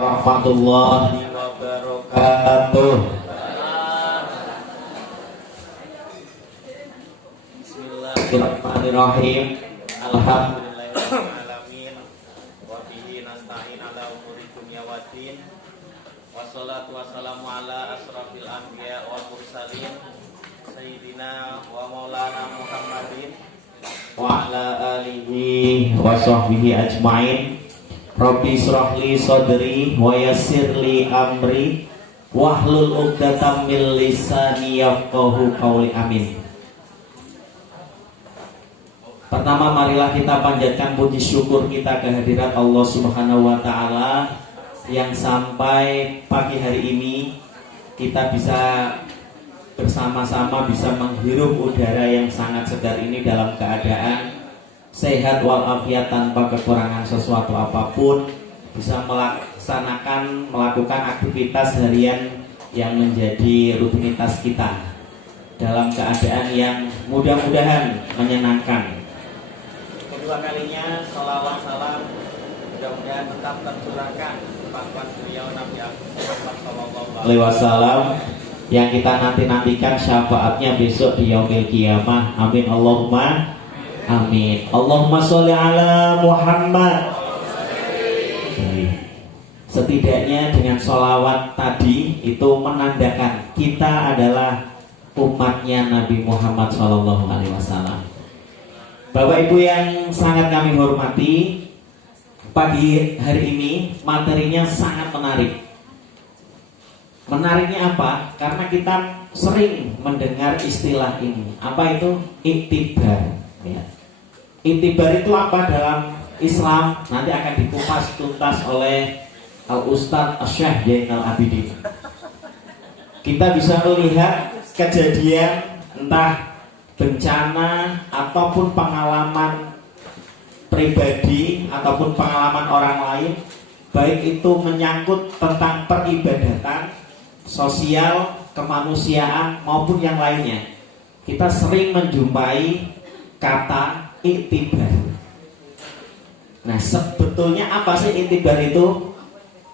Warahmatullahi wabarakatuh. Bismillahirrahmanirrahim. Alhamdulillahirrahmanirrahim. Wa bihi nasta'in ala umuri dunya waddin. Wassalatu wassalamu ala asrafil anbiya wal mursalin Sayyidina wa maulana Muhammadin wa ala alihi wa sahbihi ajma'in. Rabbi shrahli sadri wa yassirli amri wahlul 'uqdatam min lisani yafqahu qawli. Amin. Pertama, marilah kita panjatkan puji syukur kita kehadirat Allah Subhanahu wa taala yang sampai pagi hari ini kita bisa bersama-sama bisa menghirup udara yang sangat segar ini dalam keadaan sehat walafiat tanpa kekurangan sesuatu apapun, bisa melakukan aktivitas harian yang menjadi rutinitas kita dalam keadaan yang mudah-mudahan menyenangkan. Kedua kalinya salawat salam mudah-mudahan tetap tercurahkan kepada beliau Nabi Muhammad SAW yang kita nantikan syafaatnya besok di yaumil qiyamah. Amin Allahumma amin. Allahumma sholli ala Muhammad. Setidaknya dengan sholawat tadi itu menandakan kita adalah umatnya Nabi Muhammad SAW. Bapak Ibu yang sangat kami hormati, pagi hari ini materinya sangat menarik. Menariknya apa? Karena kita sering mendengar istilah ini. Apa itu? Iktibar. Ya. Iktibar itu apa dalam Islam? Nanti akan dikupas tuntas oleh Al-Ustadz Syekh Zainal Abidin. Kita bisa melihat kejadian entah bencana ataupun pengalaman pribadi ataupun pengalaman orang lain, baik itu menyangkut tentang peribadatan, sosial, kemanusiaan maupun yang lainnya. Kita sering menjumpai kata iktibar. Nah, sebetulnya apa sih iktibar itu?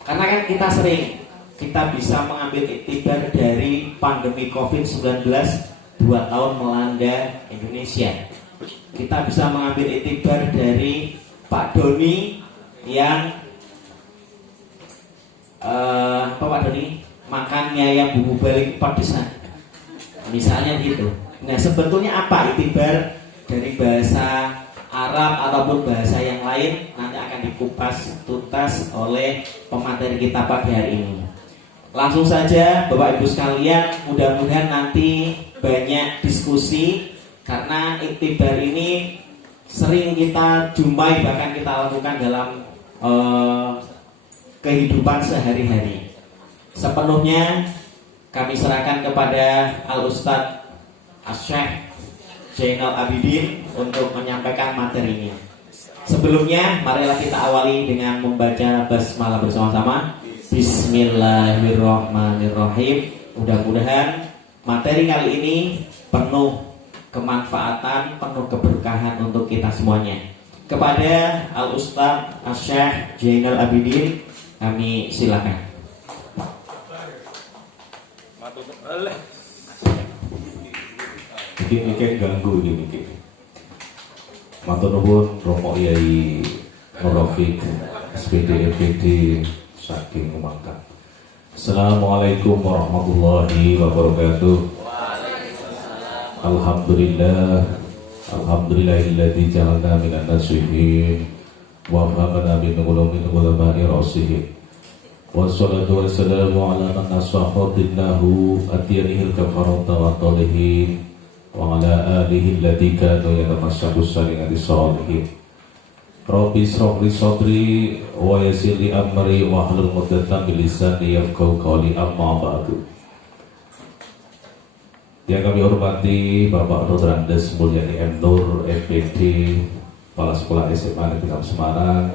Karena kan kita bisa mengambil iktibar dari pandemi COVID-19 2 tahun melanda Indonesia. Kita bisa mengambil iktibar dari Pak Doni yang Pak Doni makannya yang bumbu balik pedesan, misalnya gitu. Nah, sebetulnya apa iktibar dari bahasa Arab ataupun bahasa yang lain nanti akan dikupas tuntas oleh pemateri kita pagi hari ini. Langsung saja Bapak Ibu sekalian, mudah-mudahan nanti banyak diskusi karena iktibar ini sering kita jumpai, bahkan kita lakukan dalam kehidupan sehari-hari. Sepenuhnya kami serahkan kepada Al-Ustadz Syekh Zainal Abidin untuk menyampaikan materinya. Sebelumnya, marilah kita awali dengan membaca basmalah bersama-sama. Bismillahirrahmanirrahim. Mudah-mudahan materi kali ini penuh kemanfaatan, penuh keberkahan untuk kita semuanya. Kepada Al-Ustadz Syekh Zainal Abidin, kami silakan. Mungkin ganggu ini mungkin. Matur nuwun Romo Yai Nurofik SPD EPD saking Mangkat. Assalamualaikum warahmatullahi wabarakatuh. Alhamdulillahilladzi ja'alna minan nasihin wa fahmana min ulumin ulama'i rasihin. Wassalatu wassalamu ala man nasahadinnahu atyanihil kafarata wa talihin wa ala alihi alladzi kanu yatamassaku salihati sholihin. Rabbi shrahli sadri wa yassirli amri wahlul 'uqdatam min lisani yafqahu qawli. Amma ba'du. Yang kami hormati Bapak Dr. Andes Mulyani M. Nur MPD Kepala Sekolah SMA Negeri 6 Semarang.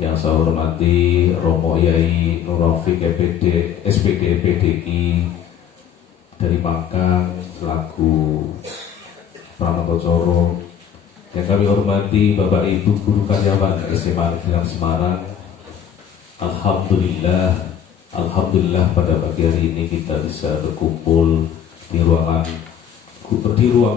Yang saya hormati Romo Yai Nurofik EPD SPD PDI dari Mangkang selaku Pramotocoro. Yang kami hormati Bapak Ibu guru karyawan SMA Negeri 6 Semarang, Alhamdulillah, Alhamdulillah pada pagi hari ini kita bisa berkumpul di ruang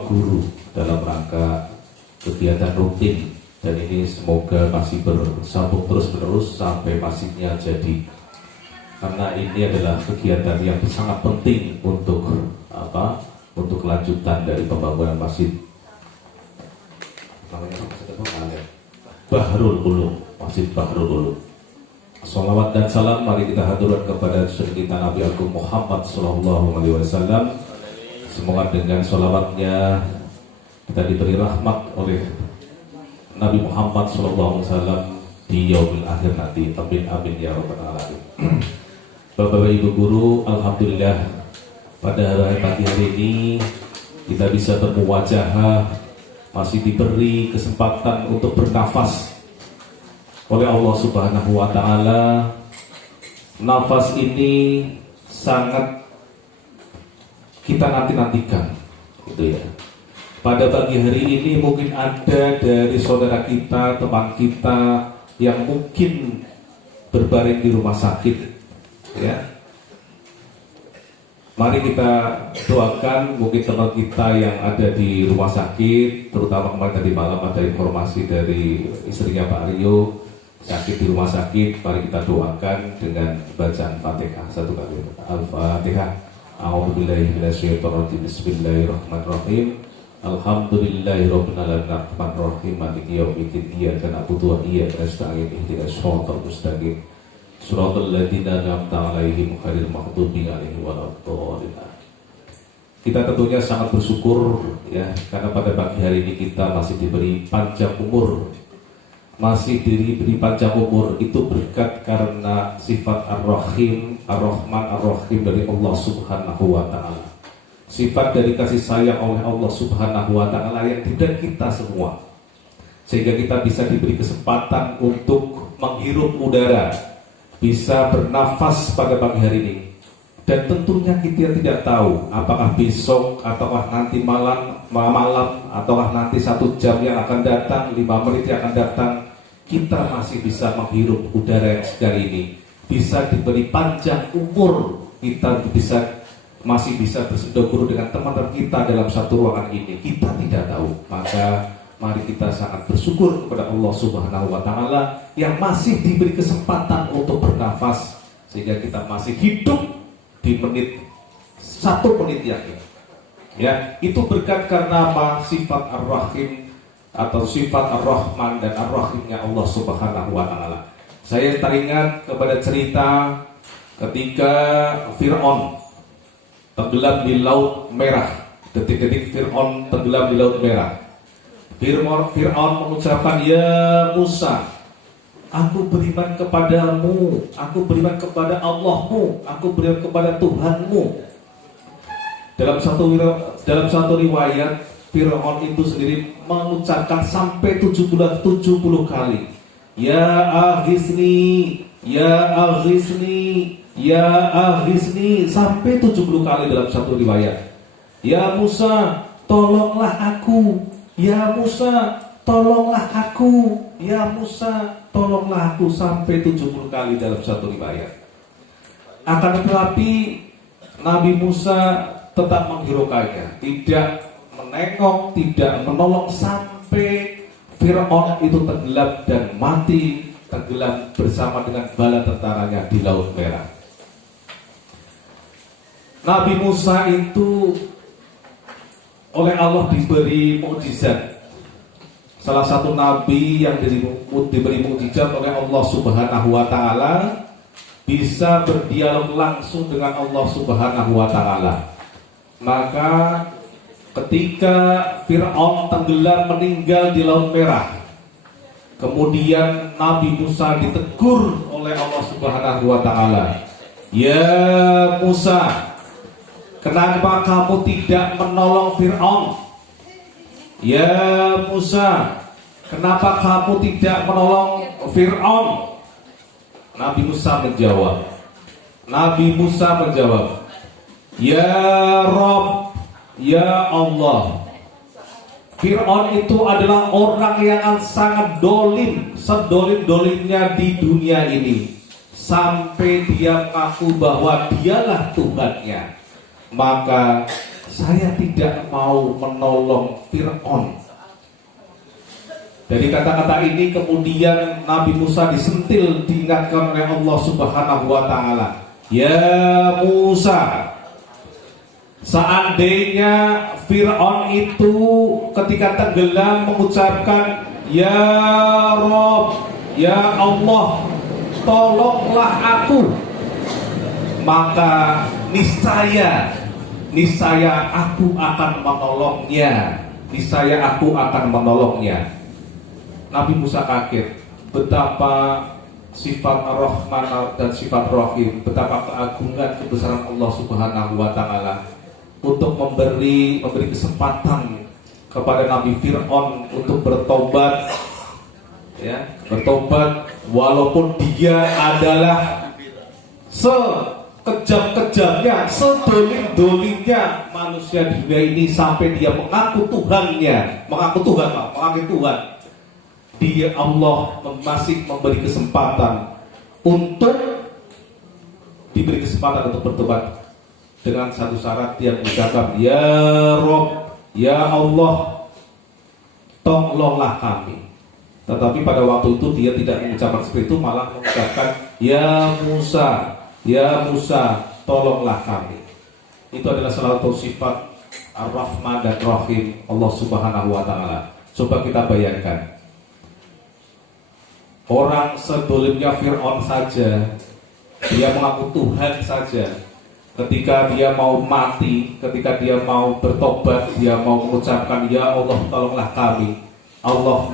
guru dalam rangka kegiatan rutin, dan ini semoga masih bersambung terus menerus sampai masjidnya jadi, karena ini adalah kegiatan yang sangat penting untuk untuk kelanjutan dari pembangunan masjid Bahrul Ulum, Masjid Bahrul Ulum. Salawat dan salam mari kita haturkan kepada kita Nabi Agung Muhammad Sallallahu Alaihi Wasallam. Semoga dengan salawatnya kita diberi rahmat oleh Nabi Muhammad Sallallahu Alaihi Wasallam di yaumil akhir nanti. Amin amin ya rabbal alamin. Bapak Ibu guru, alhamdulillah pada pagi hari ini kita bisa bertemu wajah, masih diberi kesempatan untuk bernafas oleh Allah Subhanahu wa taala. Nafas ini sangat kita nantikan gitu ya. Pada pagi hari ini mungkin ada dari saudara kita, teman kita yang mungkin berbaring di rumah sakit ya. Mari kita doakan mungkin teman kita yang ada di rumah sakit, terutama kemarin tadi malam ada informasi dari istrinya Pak Rio sakit di rumah sakit. Mari kita doakan dengan bacaan Fatihah satu kali. Al-Fatihah. A'udzubillahi minasyaitonirrajim. Bismillahirrahmanirrahim. Alhamdulillahirabbil alamin arrahmanir rahim maliki yaumiddin iyyaka na'budu wa iyyaka nasta'in ihdinas siratal mustaqim siratal ladzina an'amta 'alaihim ghairil maghdubi alaihim waladdallin. Kita tentunya sangat bersyukur ya, karena pada pagi hari ini kita masih diberi panjang umur. Masih diberi panjang umur itu berkat karena sifat Ar-Rahim, Ar-Rahman, Ar-Rahim dari Allah Subhanahu wa taala. Sifat dari kasih sayang oleh Allah Subhanahu wa taala yang tidak kita semua. Sehingga kita bisa diberi kesempatan untuk menghirup udara, bisa bernafas pada pagi hari ini. Dan tentunya kita tidak tahu apakah besok ataukah nanti malam ataukah nanti 1 jam yang akan datang, 5 menit yang akan datang, kita masih bisa menghirup udara yang segar ini, bisa diberi panjang umur, kita masih bisa bersendoguru dengan teman-teman kita dalam satu ruangan ini. Kita tidak tahu, maka mari kita sangat bersyukur kepada Allah Subhanahu wa taala yang masih diberi kesempatan untuk bernafas, sehingga kita masih hidup di satu menit yang ini. Ya, itu berkat karena apa? Sifat Ar-Rahim atau sifat Ar-Rahman dan Ar-Rahimnya Allah Subhanahu wa taala. Saya teringat kepada cerita ketika Fir'aun tenggelam di Laut Merah. Detik-detik Fir'aun tenggelam di Laut Merah. Fir'aun mengucapkan, "Ya Musa, aku beriman kepadamu, aku beriman kepada Allahmu, aku beriman kepada Tuhanmu." Dalam satu riwayat, Fir'aun itu sendiri mengucapkan sampai 70 kali, "Ya aghisni, ya aghisni, ya aghisni," sampai 70 kali dalam satu riwayat. "Ya Musa, tolonglah aku. Ya Musa, tolonglah aku. Ya Musa, tolonglah aku," sampai 70 kali dalam satu riwayat. Akan tetapi Nabi Musa tetap menghiraukannya, tidak menengok, tidak menolong sampai Fir'aun itu tenggelam dan mati, tenggelam bersama dengan bala tentaranya di Laut Merah. Nabi Musa itu oleh Allah diberi mukjizat. Salah satu nabi yang diberi mukjizat oleh Allah Subhanahu wa taala, bisa berdialog langsung dengan Allah Subhanahu wa taala. Maka ketika Fir'aun tenggelam meninggal di Laut Merah, kemudian Nabi Musa ditegur oleh Allah Subhanahu wa taala, "Ya Musa, kenapa kamu tidak menolong Fir'aun? Ya Musa, kenapa kamu tidak menolong Fir'aun?" Nabi Musa menjawab, "Ya Rabb, ya Allah, Fir'aun itu adalah orang yang sangat dolim, sedolim-dolimnya di dunia ini. sampai dia mengaku bahwa dialah Tuhannya, maka saya tidak mau menolong Fir'aun. Dari kata-kata ini kemudian Nabi Musa disentil, diingatkan oleh Allah Subhanahu wa Ta'ala, ya Musa, seandainya Fir'aun itu ketika tenggelam mengucapkan ya Rob, ya Allah, tolonglah aku, maka niscaya aku akan menolongnya. Nabi Musa kaget betapa sifat Ar-Rahman dan sifat Rahim, betapa keagungan kebesaran Allah Subhanahu wa Ta'ala untuk memberi kesempatan kepada Nabi Fir'aun untuk bertobat, ya, bertobat walaupun dia adalah sekejam-kejamnya, sedolim-dolimnya manusia di dunia ini, sampai dia mengaku Tuhan. Dia, Allah masih memberi kesempatan untuk bertobat dengan satu syarat, dia mengucapkan ya Rob, ya Allah, tolonglah kami. Tetapi pada waktu itu dia tidak mengucapkan seperti itu, malah mengucapkan ya Musa, tolonglah kami. Itu adalah salah satu sifat Ar-Rahman dan Rahim Allah Subhanahu wa Ta'ala. Coba kita bayangkan, orang sedolimnya Fir'aun saja, dia mengaku Tuhan saja, ketika dia mau mati, ketika dia mau bertobat, dia mau mengucapkan ya Allah, tolonglah kami, Allah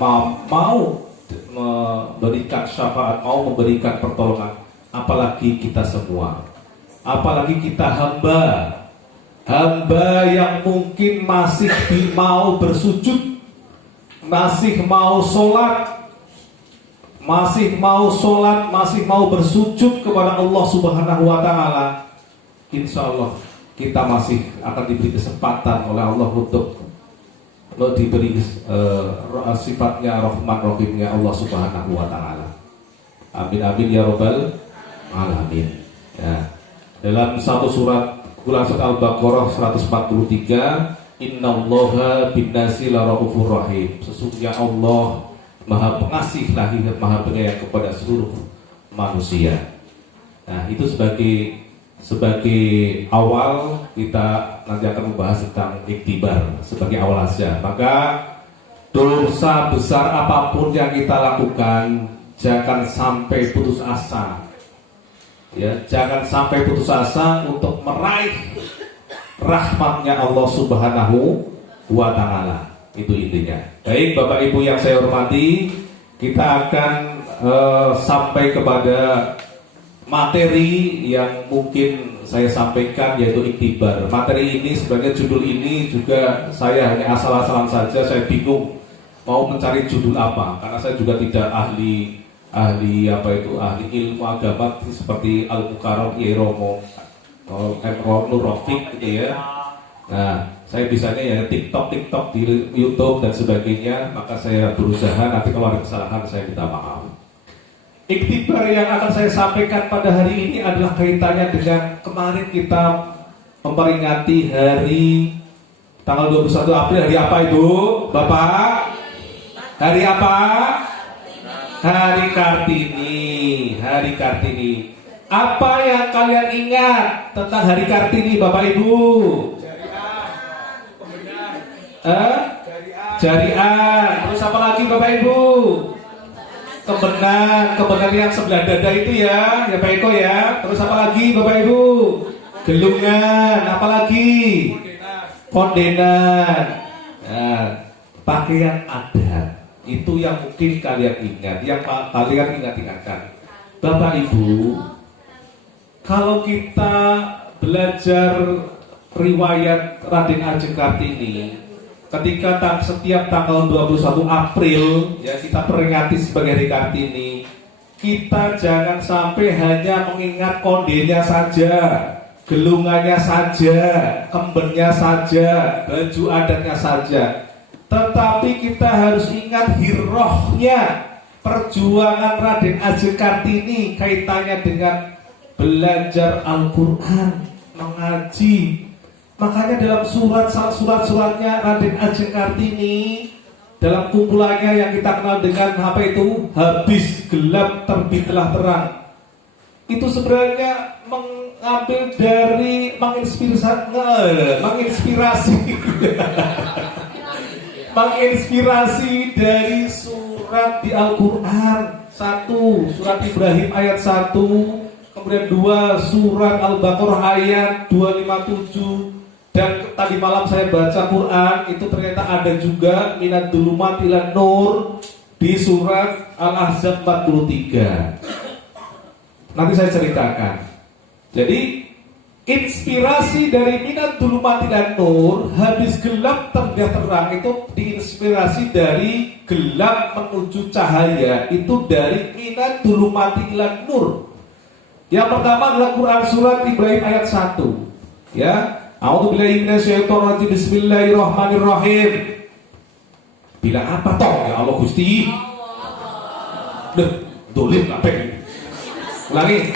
mau memberikan syafaat, mau memberikan pertolongan. Apalagi kita semua, apalagi kita hamba yang mungkin masih mau bersujud, masih mau sholat, masih mau bersujud kepada Allah Subhanahu wa Ta'ala. Insya Allah kita masih akan diberi kesempatan oleh Allah untuk diberi sifatnya Rahman Rahimnya Allah Subhanahu wa Ta'ala. Amin amin ya Rabbal Alamin. Ya. Dalam satu surat Al-Baqarah 143, Innallaha bin-nasi laraufur rahim. Sesungguhnya Allah Maha Pengasih lagi Maha Penyayang kepada seluruh manusia. Nah, itu sebagai awal, kita nanti akan membahas tentang iktibar sebagai awal saja. Maka dosa besar apapun yang kita lakukan, jangan sampai putus asa. Ya, jangan sampai putus asa untuk meraih rahmatnya Allah Subhanahu wa Ta'ala. Itu intinya. Baik Bapak Ibu yang saya hormati, kita akan sampai kepada materi yang mungkin saya sampaikan, yaitu iktibar. Materi ini sebenarnya, judul ini juga saya hanya asal-asalan saja, saya bingung mau mencari judul apa, karena saya juga tidak ahli ilmu agama seperti Al-Mukarram Kiai Romo atau Nur Rafiq gitu ya. Nah, saya bisanya ya TikTok di YouTube dan sebagainya, maka saya berusaha, nanti kalau ada kesalahan saya minta maaf. Iktibar yang akan saya sampaikan pada hari ini adalah kaitannya dengan kemarin kita memperingati hari tanggal 21 April. Hari apa Ibu? Bapak? Hari apa? Hari Kartini. Apa yang kalian ingat tentang Hari Kartini Bapak Ibu? Jarian. Terus apa lagi Bapak Ibu? Kebenar yang sebelah dada itu ya Pak Eko ya. Terus apa lagi Bapak Ibu? Gelungan. Apa lagi? Kondenan. Nah, pakaian adat itu yang mungkin kalian ingat, yang kalian ingat-ingatkan. Bapak Ibu, kalau kita belajar riwayat Raden Ajeng Kartini, ketika setiap tanggal 21 April ya kita peringati sebagai Hari Kartini, kita jangan sampai hanya mengingat kondenya saja, gelungannya saja, kembennya saja, baju adatnya saja, tetapi kita harus ingat hirohnya, perjuangan Raden Ajeng Kartini kaitannya dengan belajar Al-Quran, mengaji. Makanya dalam surat-suratnya Raden Ajeng Kartini, dalam kumpulannya yang kita kenal dengan apa itu, habis gelap terbitlah terang, itu sebenarnya mengambil dari menginspirasi dari surat di Al-Quran. 1 surat Ibrahim ayat 1, kemudian 2 surat Al-Baqarah ayat 257. Dan tadi malam saya baca Quran, itu ternyata ada juga minad dzulumati ilan nur di surat Al-Ahzab 43. Nanti saya ceritakan. Jadi inspirasi dari minad dzulumati ilan nur, habis gelap terang, itu diinspirasi dari gelap menuju cahaya, itu dari minad dzulumati ilan nur. Yang pertama adalah Quran surat Ibrahim ayat 1. Ya. A'udzubillahi minasyaitonir rajim. Bismillahirrahmanirrahim. Bila apa toh ya Allah Gusti? Dolim apa ini? Ulangi.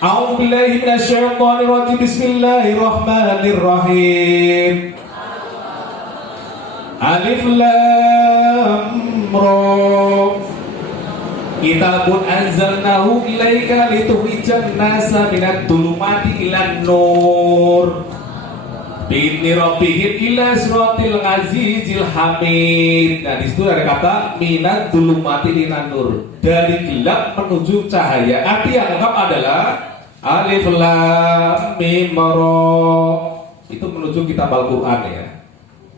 A'udzubillahi minasyaitonir rajim. Bismillahirrahmanirrahim. Alif lam ra. Kitabun anzalnahu ilaika litukhrijan nasa minad dzulumati ilan nur bi'idzni rabbihim ila siratil azizil hamid. Nah, di situ ada kata minad dzulumati ilan nur, dari gelap menuju cahaya. Arti yang lengkap adalah alif lam mim ra. Itu menuju kitab Al-Qur'an ya.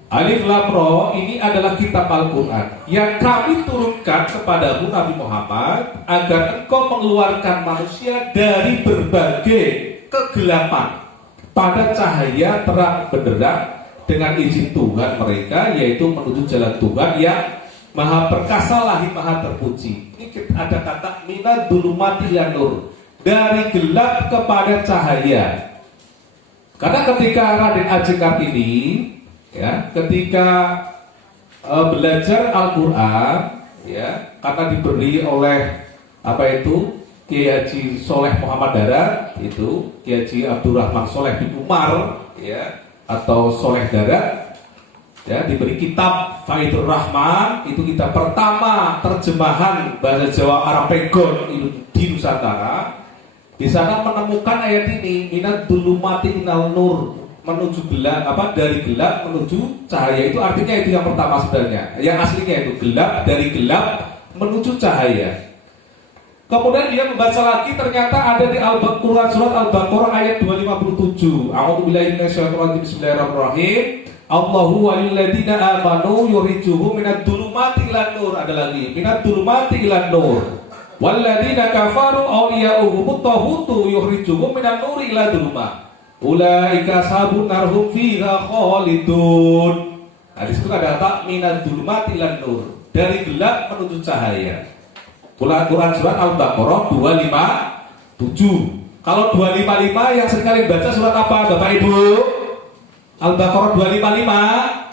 Alif lam ra ini adalah kitab Al-Quran yang kami turunkan kepadamu Nabi Muhammad agar engkau mengeluarkan manusia dari berbagai kegelapan pada cahaya terang benderang dengan izin Tuhan mereka, yaitu menuju jalan Tuhan yang maha perkasa lagi maha terpuji. Ini ada kata minad dzulumati ilan nur, dari gelap kepada cahaya. Karena ketika Raden Ajeng Kartini ya, ketika belajar Al-Quran ya, karena diberi oleh apa itu Kiai Haji Soleh Muhammad Darat, itu Kiai Haji Abdurrahman Soleh bin Umar ya, atau Soleh Darat ya, diberi kitab Faidur Rahman. Itu kitab pertama terjemahan bahasa Jawa Arab Pegon itu di Nusantara. Di sana menemukan ayat ini, minad dzulumati ilan nur, menuju gelap, dari gelap menuju cahaya. Itu artinya itu yang pertama sebenarnya. Yang aslinya itu gelap, dari gelap menuju cahaya. Kemudian dia membaca lagi, ternyata ada di Al-Quran surat Al-Baqarah ayat 257. A'udzubillahi minasyaitonir rajim. Bismillahirrahmanirrahim. Allahu waliyul ladzina amanu yukhrijuhum minadh dhulumati ilan nur. Ada lagi, minadh dhulumati ilan nur. Wal ladzina kafaru awliya'uhum at-taghutu yukhrijuhum minan nuri ila dhulumat. Ulaika sabun narhum fiha khalidun. Nah, di situ ada kata minadh dhulumati ilan nur, dari gelap menuju cahaya. Quran surat Al-Baqarah 257. Kalau 255 yang sekali baca surat apa Bapak Ibu? Al-Baqarah 255.